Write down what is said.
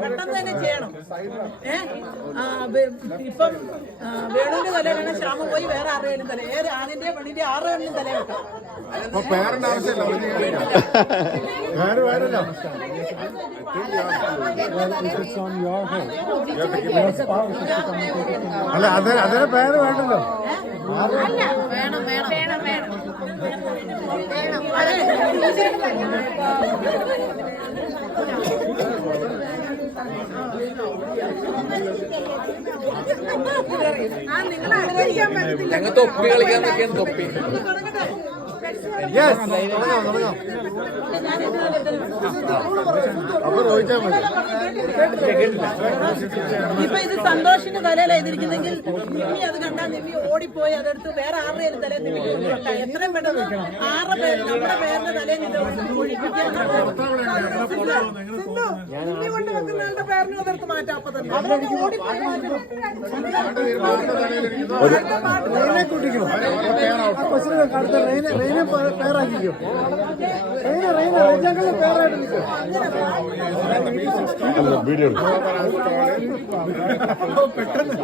പെട്ടെന്ന് തന്നെ ചെയ്യണം. ഏഹ് ഇപ്പം വേണുവിന്റെ തലയിലാണ് ശ്യാമം പോയി വേറെ ആരുടെയും തല ഏത് ആദ്യന്റെ പെണ്ണിന്റെ ആരുടെയും തല വെക്കാം. അല്ല അത് അതിന് പേര് വേണ്ടല്ലോ. വേണം വേണം. വേണം വേണം. ഞങ്ങൾ തൊപ്പി കളിക്കാൻ നിൽക്കാൻ തൊപ്പി യെസ് തുടങ്ങാം തുടങ്ങാം അപ്പൊ ചോദിച്ചാൽ മതി ഇപ്പൊ ഇത് സന്തോഷിന്റെ തലയിൽ എഴുതിരിക്കുന്നെങ്കിൽ നിമ്മി അത് കണ്ടാൽ നിമ്മി ഓടിപ്പോയി അതെടുത്ത് വേറെ ആരുടെയും തലയിൽ നിമ്മി. എത്രയും പെട്ടെന്ന് ആറ് പേര് നമ്മുടെ പേരുടെ തലയിൽ നിമ്മി കൊണ്ട് വെക്കുന്ന ആളുടെ പേരിനും അതെടുത്ത് മാറ്റാം അപ്പൊ തന്നെ. അവരൊക്കെ ഓടിപ്പോയി പാട്ട് റെയിനെ കൊച്ചിനെ അടുത്ത റെയിനെ റെയിനെ പേരാക്കിക്കോ റെയിനെ റെയിനെ റെജാക്കളുടെ പേരായിട്ട് നിൽക്കും. വീഡിയോ പെട്ടെന്ന്.